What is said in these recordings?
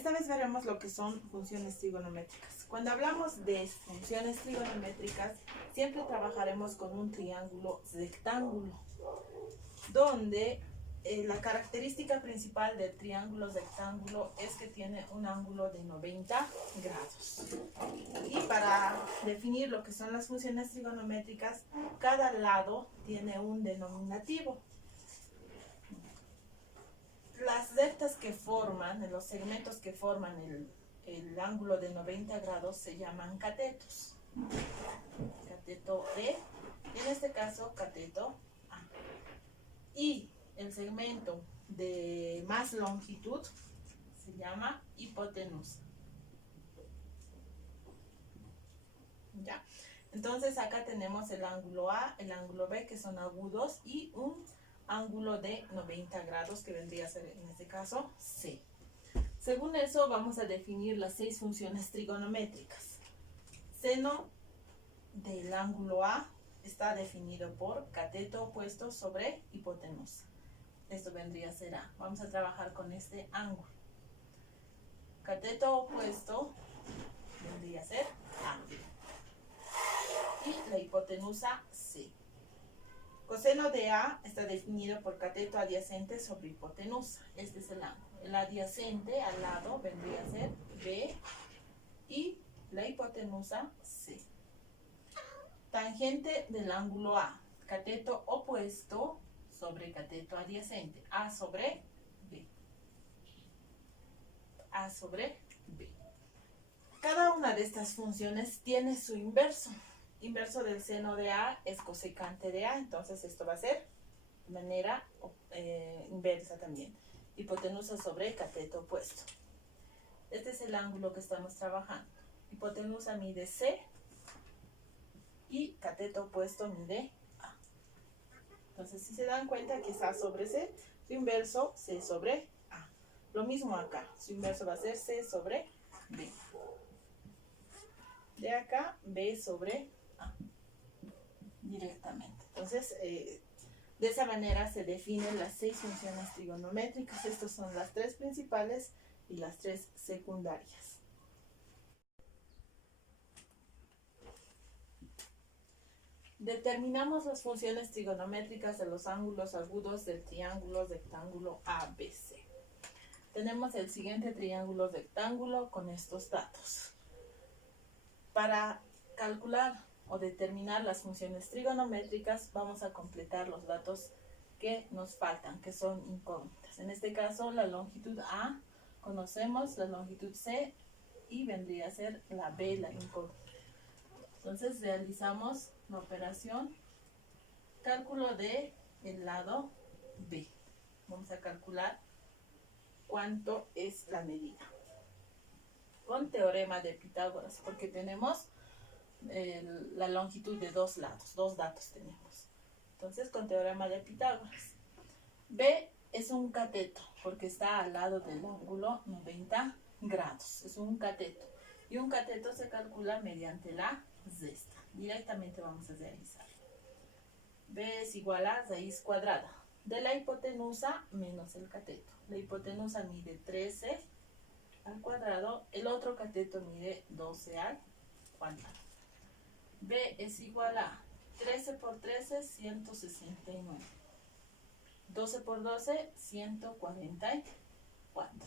Esta vez veremos lo que son funciones trigonométricas. Cuando hablamos de funciones trigonométricas, siempre trabajaremos con un triángulo rectángulo, donde la característica principal del triángulo rectángulo es que tiene un ángulo de 90 grados. Y para definir lo que son las funciones trigonométricas, cada lado tiene un denominativo. Las rectas que forman, los segmentos que forman el ángulo de 90 grados se llaman catetos. Cateto B, en este caso cateto A. Y el segmento de más longitud se llama hipotenusa. ¿Ya? Entonces acá tenemos el ángulo A, el ángulo B, que son agudos, y un ángulo de 90 grados, que vendría a ser en este caso C. Según eso vamos a definir las 6 funciones trigonométricas. Seno del ángulo A está definido por cateto opuesto sobre hipotenusa. Esto vendría a ser A. Vamos a trabajar con este ángulo. Cateto opuesto vendría a ser A. Y la hipotenusa C. Coseno de A está definido por cateto adyacente sobre hipotenusa. Este es el ángulo. El adyacente al lado vendría a ser B y la hipotenusa C. Tangente del ángulo A. Cateto opuesto sobre cateto adyacente. A sobre B. A sobre B. Cada una de estas funciones tiene su inverso. Inverso del seno de A es cosecante de A, entonces esto va a ser de manera inversa también. Hipotenusa sobre cateto opuesto. Este es el ángulo que estamos trabajando. Hipotenusa mide C y cateto opuesto mide A. Entonces, si se dan cuenta que es A sobre C, su inverso C sobre A. Lo mismo acá, su inverso va a ser C sobre B. De acá, B sobre A. Directamente. Entonces, de esa manera se definen las 6 funciones trigonométricas. Estas son las 3 principales y las 3 secundarias. Determinamos las funciones trigonométricas de los ángulos agudos del triángulo rectángulo ABC. Tenemos el siguiente triángulo rectángulo con estos datos. Para calcular o determinar las funciones trigonométricas, vamos a completar los datos que nos faltan, que son incógnitas. En este caso, la longitud A, conocemos la longitud C y vendría a ser la B, la incógnita. Entonces, realizamos la operación cálculo de el lado B. Vamos a calcular cuánto es la medida. Con teorema de Pitágoras, porque tenemos la longitud de 2 lados, 2 datos tenemos. Entonces, con teorema de Pitágoras. B es un cateto, porque está al lado del ángulo 90 grados. Es un cateto. Y un cateto se calcula mediante la resta. Directamente vamos a realizar. B es igual a raíz cuadrada de la hipotenusa menos el cateto. La hipotenusa mide 13 al cuadrado, el otro cateto mide 12 al cuadrado. B es igual a 13 por 13, 169. 12 por 12, 144.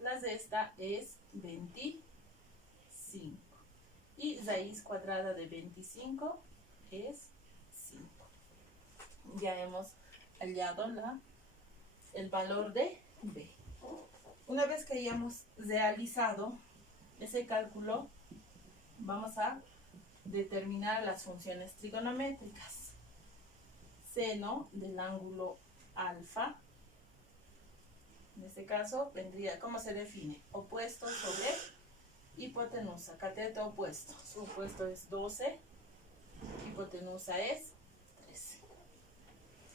La resta es 25. Y raíz cuadrada de 25 es 5. Ya hemos hallado el valor de B. Una vez que hayamos realizado ese cálculo, vamos a determinar las funciones trigonométricas. Seno del ángulo alfa, en este caso vendría, ¿cómo se define? Opuesto sobre hipotenusa, cateto opuesto. Su opuesto es 12, hipotenusa es 13.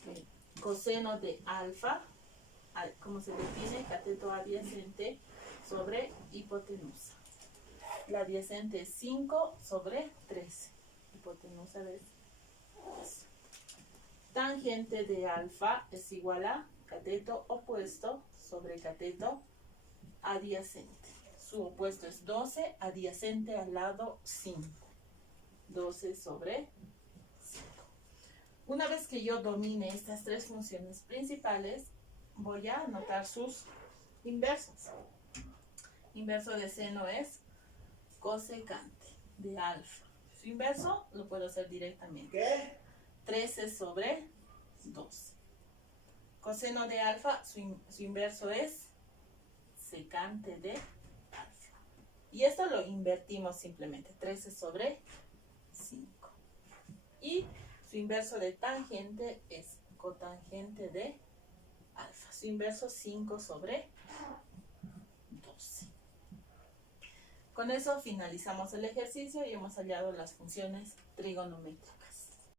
Bien. Coseno de alfa, ¿cómo se define? Cateto adyacente sobre hipotenusa. La adyacente es 5 sobre 13. Hipotenusa es 13. Tangente de alfa es igual a cateto opuesto sobre cateto adyacente. Su opuesto es 12, adyacente al lado 5. 12 sobre 5. Una vez que yo domine estas tres funciones principales, voy a anotar sus inversos. Inverso de seno es cosecante de alfa. Su inverso lo puedo hacer directamente. ¿Qué? 13 sobre 12. Coseno de alfa, su inverso es secante de alfa. Y esto lo invertimos simplemente. 13 sobre 5. Y su inverso de tangente es cotangente de alfa. Su inverso 5 sobre 12. Con eso finalizamos el ejercicio y hemos hallado las funciones trigonométricas.